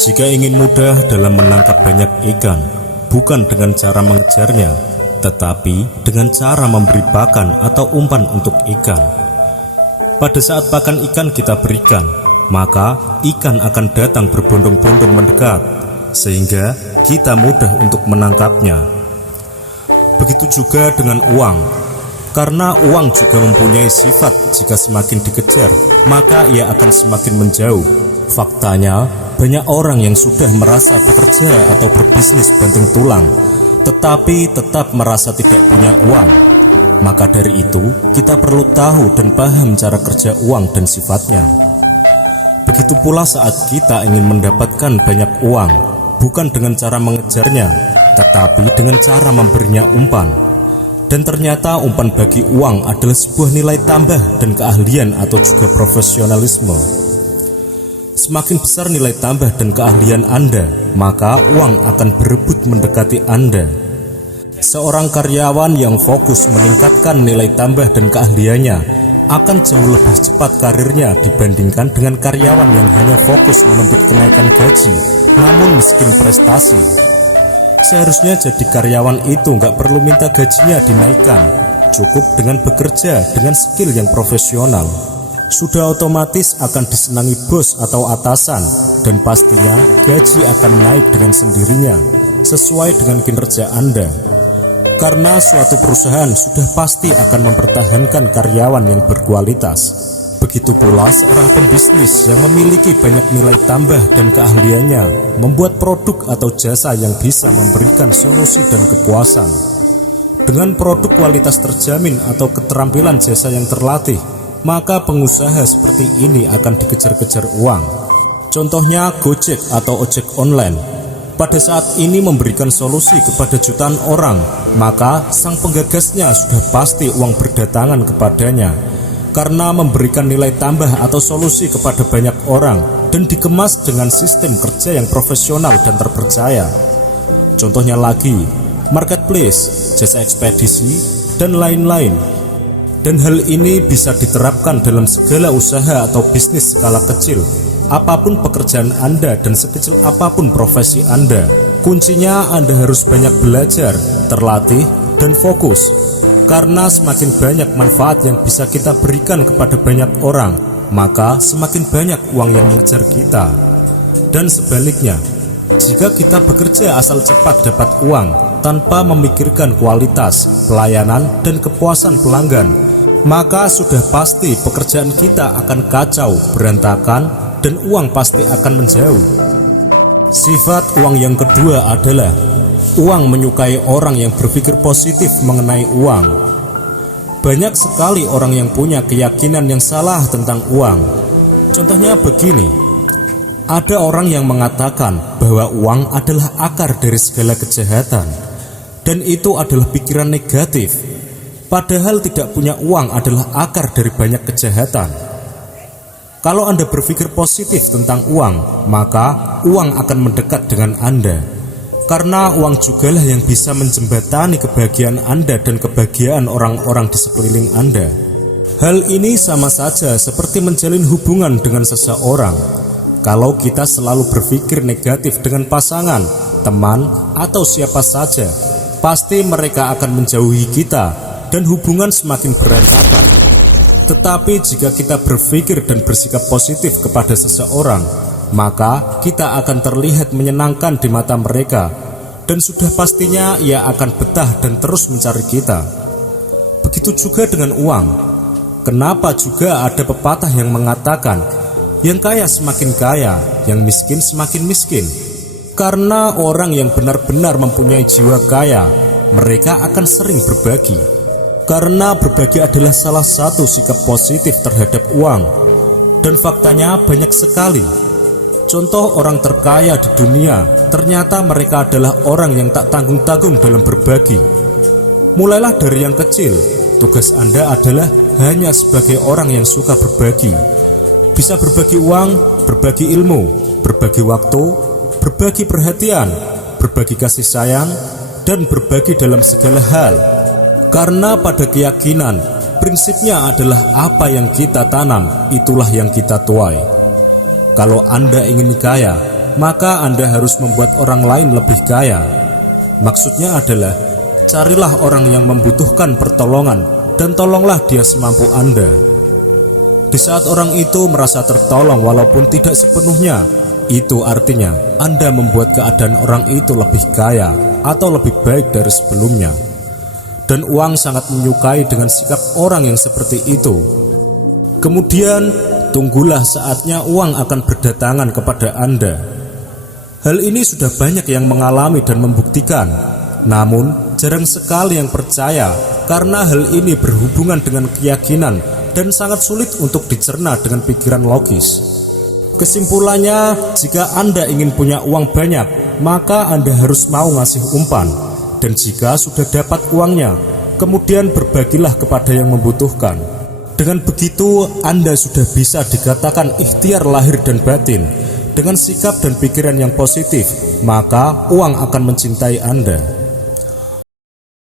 Jika ingin mudah dalam menangkap banyak ikan, bukan dengan cara mengejarnya, tetapi dengan cara memberi pakan atau umpan untuk ikan. Pada saat pakan ikan kita berikan, maka ikan akan datang berbondong-bondong mendekat, sehingga kita mudah untuk menangkapnya. Begitu juga dengan uang, karena uang juga mempunyai sifat jika semakin dikejar, maka ia akan semakin menjauh. Faktanya, banyak orang yang sudah merasa bekerja atau berbisnis banting tulang, tetapi tetap merasa tidak punya uang. Maka dari itu, kita perlu tahu dan paham cara kerja uang dan sifatnya. Begitu pula saat kita ingin mendapatkan banyak uang, bukan dengan cara mengejarnya, tetapi dengan cara memberinya umpan. Dan ternyata umpan bagi uang adalah sebuah nilai tambah dan keahlian atau juga profesionalisme. Semakin besar nilai tambah dan keahlian Anda, maka uang akan berebut mendekati Anda. Seorang karyawan yang fokus meningkatkan nilai tambah dan keahliannya akan jauh lebih cepat karirnya dibandingkan dengan karyawan yang hanya fokus menuntut kenaikan gaji, namun miskin prestasi. Seharusnya jadi karyawan itu nggak perlu minta gajinya dinaikkan, cukup dengan bekerja dengan skill yang profesional. Sudah otomatis akan disenangi bos atau atasan, dan pastinya gaji akan naik dengan sendirinya sesuai dengan kinerja Anda. Karena suatu perusahaan sudah pasti akan mempertahankan karyawan yang berkualitas. Begitu pula seorang pembisnis yang memiliki banyak nilai tambah dan keahliannya membuat produk atau jasa yang bisa memberikan solusi dan kepuasan. Dengan produk kualitas terjamin atau keterampilan jasa yang terlatih, maka pengusaha seperti ini akan dikejar-kejar uang. Contohnya Gojek atau ojek online. Pada saat ini memberikan solusi kepada jutaan orang, maka sang penggagasnya sudah pasti uang berdatangan kepadanya, karena memberikan nilai tambah atau solusi kepada banyak orang dan dikemas dengan sistem kerja yang profesional dan terpercaya. Contohnya lagi, marketplace, jasa ekspedisi, dan lain-lain. Dan hal ini bisa diterapkan dalam segala usaha atau bisnis skala kecil. Apapun pekerjaan Anda dan sekecil apapun profesi Anda, kuncinya Anda harus banyak belajar, terlatih, dan fokus. Karena semakin banyak manfaat yang bisa kita berikan kepada banyak orang, maka semakin banyak uang yang mengejar kita. Dan sebaliknya, jika kita bekerja asal cepat dapat uang tanpa memikirkan kualitas, pelayanan, dan kepuasan pelanggan, maka sudah pasti pekerjaan kita akan kacau, berantakan, dan uang pasti akan menjauh. Sifat uang yang kedua adalah uang menyukai orang yang berpikir positif mengenai uang. Banyak sekali orang yang punya keyakinan yang salah tentang uang. Contohnya begini, ada orang yang mengatakan bahwa uang adalah akar dari segala kejahatan, dan itu adalah pikiran negatif. Padahal tidak punya uang adalah akar dari banyak kejahatan. Kalau Anda berpikir positif tentang uang, maka uang akan mendekat dengan Anda. Karena uang jugalah yang bisa menjembatani kebahagiaan Anda dan kebahagiaan orang-orang di sekeliling Anda. Hal ini sama saja seperti menjalin hubungan dengan seseorang. Kalau kita selalu berpikir negatif dengan pasangan, teman, atau siapa saja, pasti mereka akan menjauhi kita dan hubungan semakin berantakan. Tetapi jika kita berpikir dan bersikap positif kepada seseorang, maka kita akan terlihat menyenangkan di mata mereka, dan sudah pastinya ia akan betah dan terus mencari kita. Begitu juga dengan uang. Kenapa juga ada pepatah yang mengatakan, yang kaya semakin kaya, yang miskin semakin miskin? Karena orang yang benar-benar mempunyai jiwa kaya, mereka akan sering berbagi. Karena berbagi adalah salah satu sikap positif terhadap uang. Dan faktanya banyak sekali. Contoh orang terkaya di dunia, ternyata mereka adalah orang yang tak tanggung-tanggung dalam berbagi. Mulailah dari yang kecil. Tugas Anda adalah hanya sebagai orang yang suka berbagi. Bisa berbagi uang, berbagi ilmu, berbagi waktu, berbagi perhatian, berbagi kasih sayang, dan berbagi dalam segala hal. Karena pada keyakinan, prinsipnya adalah apa yang kita tanam, itulah yang kita tuai. Kalau Anda ingin kaya, maka Anda harus membuat orang lain lebih kaya. Maksudnya adalah, carilah orang yang membutuhkan pertolongan dan tolonglah dia semampu Anda. Di saat orang itu merasa tertolong walaupun tidak sepenuhnya, itu artinya Anda membuat keadaan orang itu lebih kaya atau lebih baik dari sebelumnya. Dan uang sangat menyukai dengan sikap orang yang seperti itu. Kemudian, tunggulah saatnya uang akan berdatangan kepada Anda. Hal ini sudah banyak yang mengalami dan membuktikan. Namun, jarang sekali yang percaya karena hal ini berhubungan dengan keyakinan dan sangat sulit untuk dicerna dengan pikiran logis. Kesimpulannya, jika Anda ingin punya uang banyak, maka Anda harus mau ngasih umpan. Dan jika sudah dapat uangnya, kemudian berbagilah kepada yang membutuhkan. Dengan begitu, Anda sudah bisa dikatakan ikhtiar lahir dan batin. Dengan sikap dan pikiran yang positif, maka uang akan mencintai Anda.